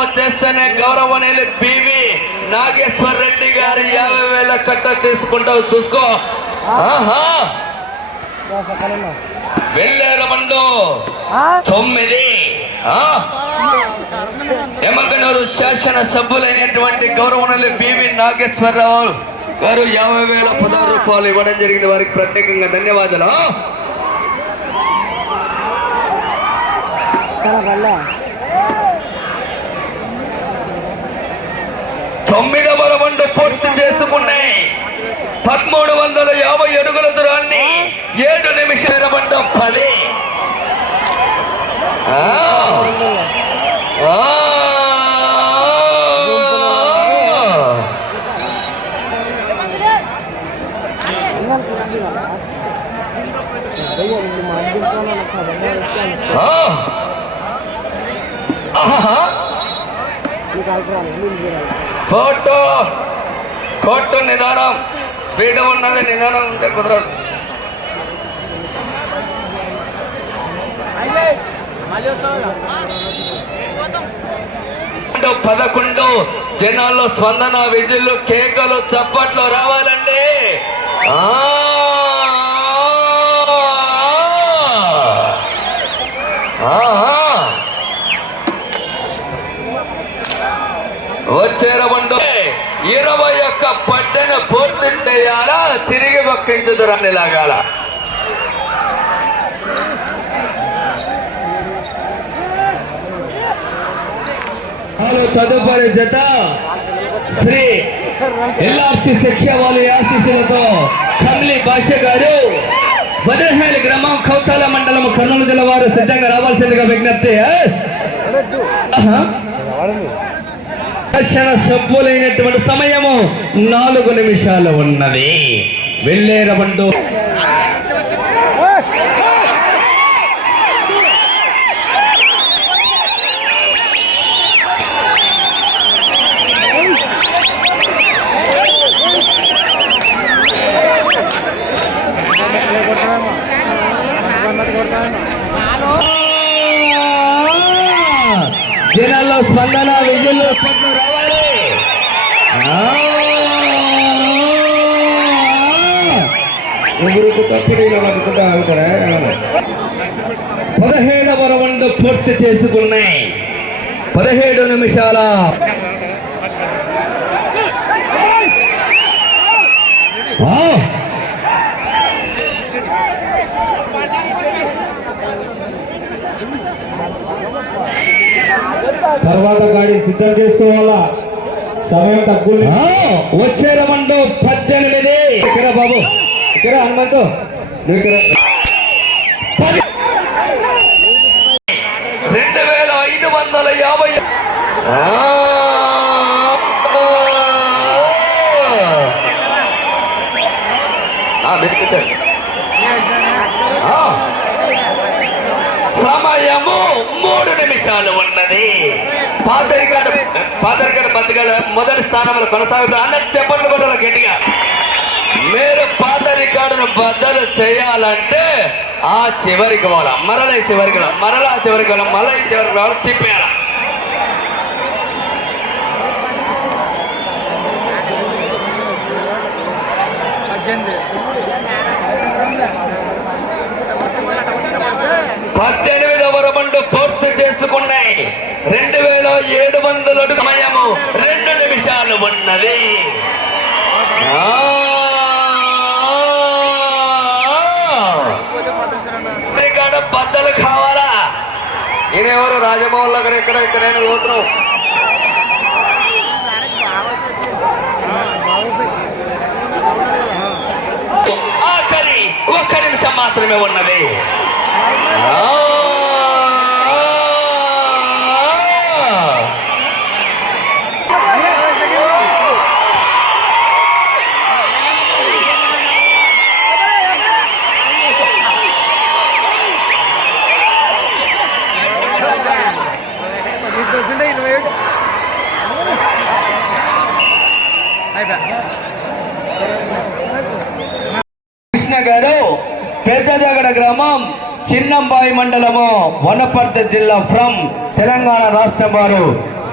వచ్చేస్తేనే గౌరవనీయులు పివి నాగేశ్వర రెడ్డి గారు 50,000 కట్ట తీసుకుంటావు చూసుకో. ఆహా వెల్లేరమండు 9 ఎమ్మగనూరు శాసన సభ్యులైనటువంటి గౌరవనీయులు పివి నాగేశ్వరరావు గారు 50,000 రూపాయలు ఇవ్వడం జరిగింది. వారికి ప్రత్యేకంగా ధన్యవాదాలు. 9వ రౌండ్ పూర్తి చేసుకున్నాయి. 1350 అడుగుల దూరాన్ని 7 నిమిషాల రౌండ్ 10. కోర్టు నిదానం స్పీడ్ ఉన్నది, నిదానం ఉంటే కుదరదు. 11 జనాల్లో స్పందన, విధులు, కేకలు, చప్పట్లు రావాలండి. వచ్చే రౌండ్ 21 పట్టణ పూర్తి చేయాలా, తిరిగి పక్కించుదురని లాగాల. తదుపరి జత శ్రీ ఎల్ఆర్టి శిక్ష వాళ్ళ ఆశీస్సులతో కమ్లి భాష గారు బదర్హేలి గ్రామం కౌతాల మండలం కర్నూలు జిల్లా వారు సిద్ధంగా రావాల్సిందిగా విజ్ఞప్తి. దర్శన సభ్యులైనటువంటి సమయము 4 నిమిషాలు ఉన్నది. వెల్లేరబండు జనాల్లో స్పందన, విజులు రావాలి. 17వ రౌండ్ పూర్తి చేసుకున్నాయి. 17 నిమిషాల తర్వాత గాడి సిద్ధం చేసుకోవాలా, సమయం తక్కువ. వచ్చే రౌండ్ 18. ఇక్కడ బాబు, ఇక్కడ హనుమంతు 2,550. సమయము 3 నిమిషాలు ఉన్నది. పాతరికాడ బతికాడ మొదటి స్థానంలో కొనసాగుతా అన్నట్టు చెప్పట్లు కొట్టాలి గట్టిగా. మీరు పాత రికార్డును బద్దలు చేయాలంటే ఆ చివరికి పోవాలా, మరలా చివరికి మరలా చివరికి వెళ్ళాలి, మళ్ళీ చివరికి రావాలి, తిప్పేయాల. పద్దెనిమిదవ రౌండ్ పూర్తి చేసుకున్నాయి. 2,700 సమయము 2 నిమిషాలు ఉన్నది. బద్దలు కావాలా? ఈయనెవరు? రాజమోహన్ గారు. ఎక్కడైనా పోతున్నావు. ఆఖరి 1 నిమిషం మాత్రమే ఉన్నది. కృష్ణ గారు పెద్దదగడ గ్రామం చిన్నంబాయి మండలము వనపర్తి జిల్లా ఫ్రమ్ తెలంగాణ రాష్ట్రం వారు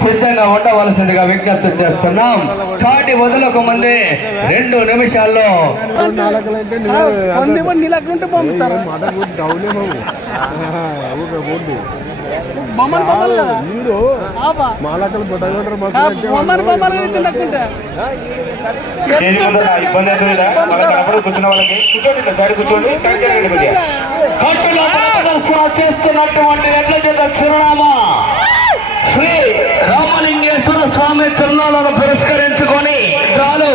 సిద్ధంగా ఉండవలసిందిగా విజ్ఞప్తి చేస్తున్నాం. కాటి వదలకు ముందే 2 నిమిషాల్లో కట్టులో ప్రదర్శన చేస్తున్నటువంటి ఎడ్ల చేత చిరునామా శ్రీ రామలింగేశ్వర స్వామి తిరునాళ్లను పురస్కరించుకొని డ్రాలు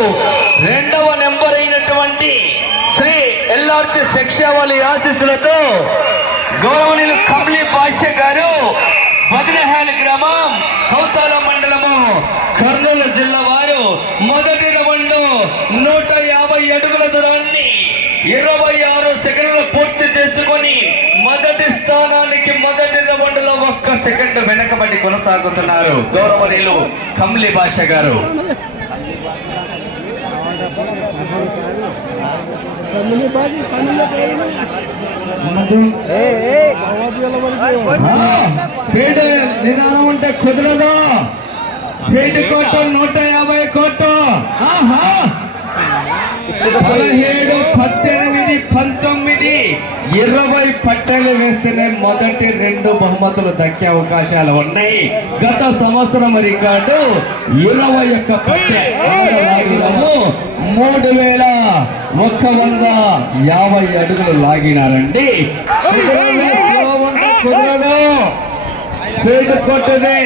2వ నెంబర్ అయినటువంటి శ్రీ ఎల్ఆర్టి శిక్షావళి ఆశీస్సులతో గౌరవనీయులు కమ్లీ భాష్య గారు బదినహాలి గ్రామం కౌతాల మండలము కర్నూలు జిల్లా వారు మొదటి రౌండ్ 150 అడుగుల దూరాన్ని 26 సెకండ్లు పూర్తి చేసుకొని మొదటి స్థానానికి మొదటి రౌండ్ లో 1 సెకండ్ వెనకబడి కొనసాగుతున్నారు గౌరవనీయులు కమ్లీ భాష గారు. స్పీడ్ నిదానం ఉంటే కుదరదు. స్పీడ్ కోట 150 కోట 17, 18, 19, 20 పట్టలు వేస్తేనే మొదటి 2 బహుమతులు దక్కే అవకాశాలు ఉన్నాయి. గత సంవత్సరం రికార్డు 21 పట్టె 3150 అడుగులు లాగినారండి. కుదరదు, స్పీడ్ కొట్టదే.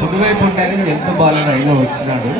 కుడివైపు ఉంటేనే ఎంత బాగా అయినా వచ్చినాడు.